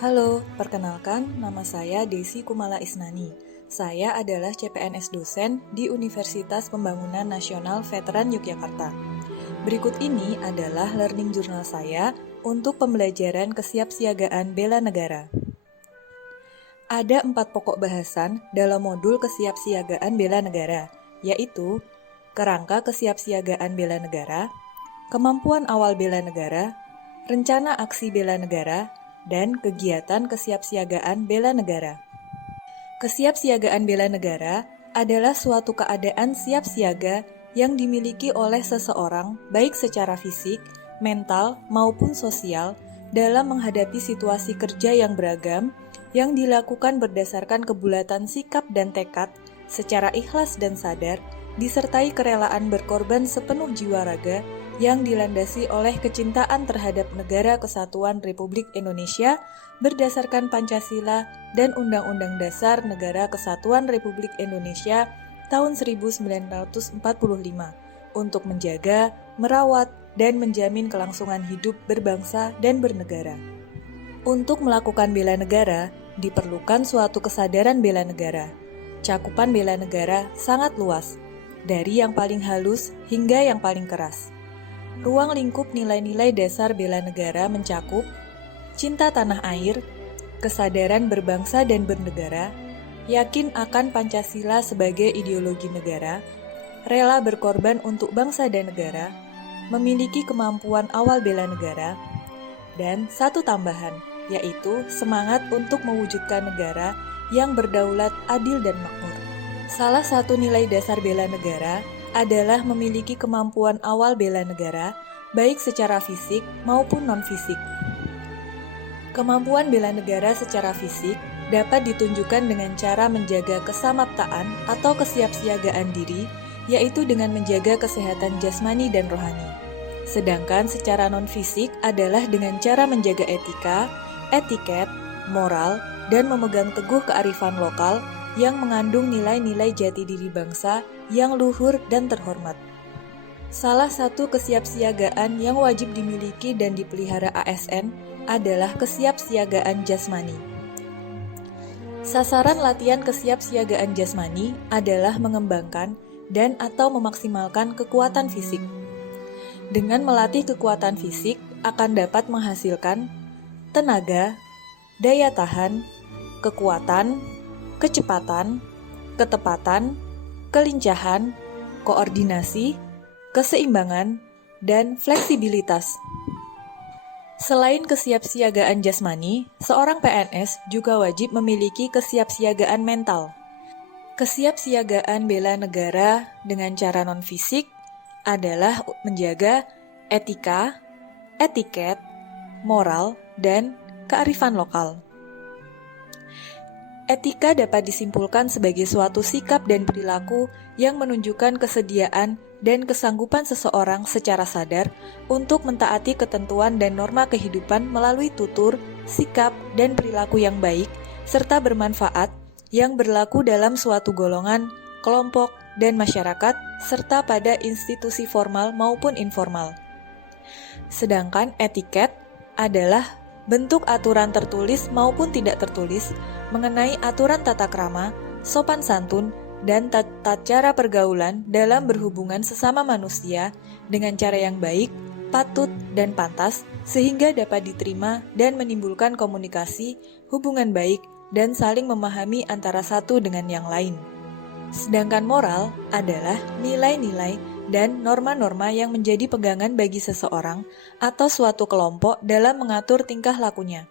Halo, perkenalkan nama saya Desi Kumala Isnani. Saya adalah CPNS dosen di Universitas Pembangunan Nasional Veteran Yogyakarta. Berikut ini adalah learning journal saya untuk pembelajaran kesiapsiagaan bela negara. Ada 4 pokok bahasan dalam modul kesiapsiagaan bela negara, yaitu kerangka kesiapsiagaan bela negara, kemampuan awal bela negara, rencana aksi bela negara, dan kegiatan kesiapsiagaan bela negara. Kesiapsiagaan bela negara adalah suatu keadaan siap siaga yang dimiliki oleh seseorang baik secara fisik, mental, maupun sosial dalam menghadapi situasi kerja yang beragam yang dilakukan berdasarkan kebulatan sikap dan tekad secara ikhlas dan sadar disertai kerelaan berkorban sepenuh jiwa raga yang dilandasi oleh kecintaan terhadap Negara Kesatuan Republik Indonesia berdasarkan Pancasila dan Undang-Undang Dasar Negara Kesatuan Republik Indonesia tahun 1945 untuk menjaga, merawat, dan menjamin kelangsungan hidup berbangsa dan bernegara. Untuk melakukan bela negara, diperlukan suatu kesadaran bela negara. Cakupan bela negara sangat luas, dari yang paling halus hingga yang paling keras. Ruang lingkup nilai-nilai dasar bela negara mencakup cinta tanah air, kesadaran berbangsa dan bernegara, yakin akan Pancasila sebagai ideologi negara, rela berkorban untuk bangsa dan negara, memiliki kemampuan awal bela negara, dan satu tambahan, yaitu semangat untuk mewujudkan negara yang berdaulat, adil, dan makmur. Salah satu nilai dasar bela negara adalah memiliki kemampuan awal bela negara, baik secara fisik maupun non-fisik. Kemampuan bela negara secara fisik dapat ditunjukkan dengan cara menjaga kesamaptaan atau kesiapsiagaan diri, yaitu dengan menjaga kesehatan jasmani dan rohani. Sedangkan secara non-fisik adalah dengan cara menjaga etika, etiket, moral, dan memegang teguh kearifan lokal yang mengandung nilai-nilai jati diri bangsa yang luhur dan terhormat. Salah satu kesiapsiagaan yang wajib dimiliki dan dipelihara ASN adalah kesiapsiagaan jasmani. Sasaran latihan kesiapsiagaan jasmani adalah mengembangkan dan atau memaksimalkan kekuatan fisik. Dengan melatih kekuatan fisik akan dapat menghasilkan tenaga, daya tahan, kekuatan, kecepatan, ketepatan, kelincahan, koordinasi, keseimbangan, dan fleksibilitas. Selain kesiapsiagaan jasmani, seorang PNS juga wajib memiliki kesiapsiagaan mental. Kesiapsiagaan bela negara dengan cara non-fisik adalah menjaga etika, etiket, moral, dan kearifan lokal. Etika dapat disimpulkan sebagai suatu sikap dan perilaku yang menunjukkan kesediaan dan kesanggupan seseorang secara sadar untuk mentaati ketentuan dan norma kehidupan melalui tutur, sikap, dan perilaku yang baik, serta bermanfaat yang berlaku dalam suatu golongan, kelompok, dan masyarakat, serta pada institusi formal maupun informal. Sedangkan etiket adalah bentuk aturan tertulis maupun tidak tertulis mengenai aturan tata krama, sopan santun, dan tata cara pergaulan dalam berhubungan sesama manusia dengan cara yang baik, patut, dan pantas sehingga dapat diterima dan menimbulkan komunikasi, hubungan baik, dan saling memahami antara satu dengan yang lain. Sedangkan moral adalah nilai-nilai dan norma-norma yang menjadi pegangan bagi seseorang atau suatu kelompok dalam mengatur tingkah lakunya.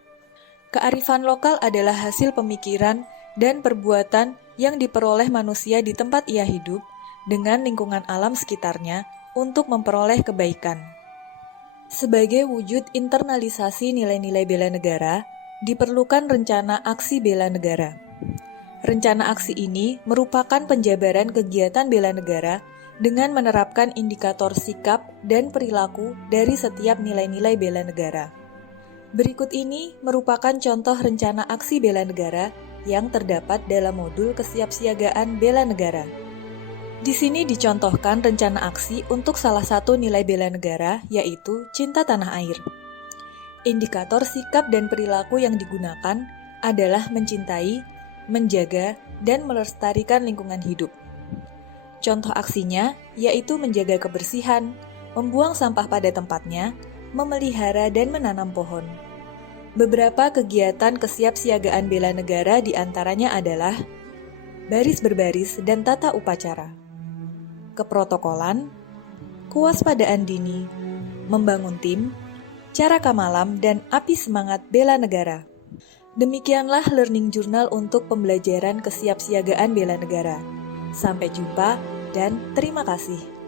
Kearifan lokal adalah hasil pemikiran dan perbuatan yang diperoleh manusia di tempat ia hidup dengan lingkungan alam sekitarnya untuk memperoleh kebaikan. Sebagai wujud internalisasi nilai-nilai bela negara, diperlukan rencana aksi bela negara. Rencana aksi ini merupakan penjabaran kegiatan bela negara dengan menerapkan indikator sikap dan perilaku dari setiap nilai-nilai bela negara. Berikut ini merupakan contoh rencana aksi bela negara yang terdapat dalam modul kesiapsiagaan bela negara. Di sini dicontohkan rencana aksi untuk salah satu nilai bela negara, yaitu cinta tanah air. Indikator sikap dan perilaku yang digunakan adalah mencintai, menjaga, dan melestarikan lingkungan hidup. Contoh aksinya yaitu menjaga kebersihan, membuang sampah pada tempatnya, memelihara dan menanam pohon. Beberapa kegiatan kesiapsiagaan bela negara diantaranya adalah baris berbaris dan tata upacara, keprotokolan, kewaspadaan dini, membangun tim, cara kamalam, dan api semangat bela negara. Demikianlah Learning Journal untuk pembelajaran kesiapsiagaan bela negara. Sampai jumpa dan terima kasih.